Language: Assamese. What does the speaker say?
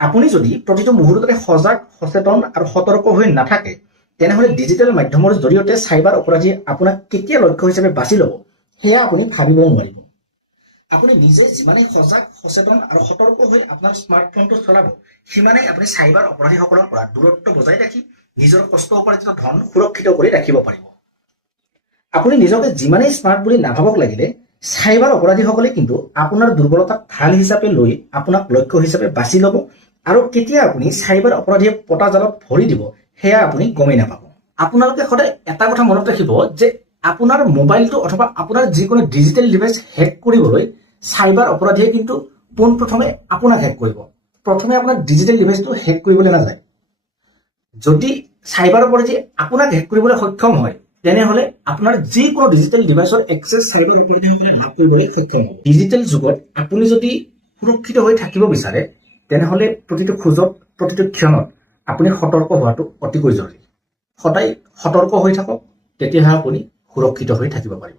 আপুনি যদি প্ৰতিটো মুহূৰ্ততে সজাগ, সচেতন আৰু সতৰ্ক হৈ নাথাকে, তেনেহ'লে ডিজিটেল মাধ্যমৰ জৰিয়তে চাইবাৰ অপৰাধীয়ে আপোনাক কেতিয়া লক্ষ্য হিচাপে বাছি ল'ব সেয়া আপুনি ভাবিবও নোৱাৰিব। আপুনি নিজে যিমানেই সজাগ, সচেতন আৰু সতৰ্ক হৈ আপোনাৰ স্মাৰ্টফোনটো চলাব, সিমানেই আপুনি চাইবাৰ অপৰাধীসকলৰ পৰা দূৰত্ব বজাই ৰাখি নিজৰ কষ্ট উপাৰ্জিত ধন সুৰক্ষিত কৰি ৰাখিব পাৰিব। আপুনি নিজকে যিমানেই স্মাৰ্ট বুলি নাভাবক লাগিলে, চাইবাৰ অপৰাধীসকলে কিন্তু আপোনাৰ দুৰ্বলতাক ঢাল হিচাপে লৈ আপোনাক লক্ষ্য হিচাপে বাছি ল'ব আৰু কেতিয়া আপুনি চাইবাৰ অপৰাধীয়ে পতা জালত ভৰি দিব সেয়া আপুনি গমেই নাপাব। আপোনালোকে সদায় এটা কথা মনত ৰাখিব যে আপোনাৰ মোবাইলটো অথবা আপোনাৰ যিকোনো ডিজিটেল ডিভাইচ হেক কৰিবলৈ চাইবাৰ অপৰাধীয়ে কিন্তু পোনপ্ৰথমে আপোনাক হেক কৰিব। প্ৰথমে আপোনাৰ ডিজিটেল ডিভাইচটো হেক কৰিবলৈ নাযায়। যদি চাইবাৰ অপৰাধীয়ে আপোনাক হেক কৰিবলৈ সক্ষম হয়, তেনেহ'লে আপোনাৰ যিকোনো ডিজিটেল ডিভাইচৰ এক্সেছ চাইবাৰ অপৰাধীসকলে লাভ কৰিবলৈ সক্ষম হ'ব। ডিজিটেল যুগত আপুনি যদি সুৰক্ষিত হৈ থাকিব বিচাৰে, তেনেহ'লে প্ৰতিটো খোজত, প্ৰতিটো ক্ষণত আপুনি সতৰ্ক হোৱাটো অতিকৈ জৰুৰী। সদায় সতৰ্ক হৈ থাকক, তেতিয়াহে আপুনি সুৰক্ষিত হৈ থাকিব পাৰিব।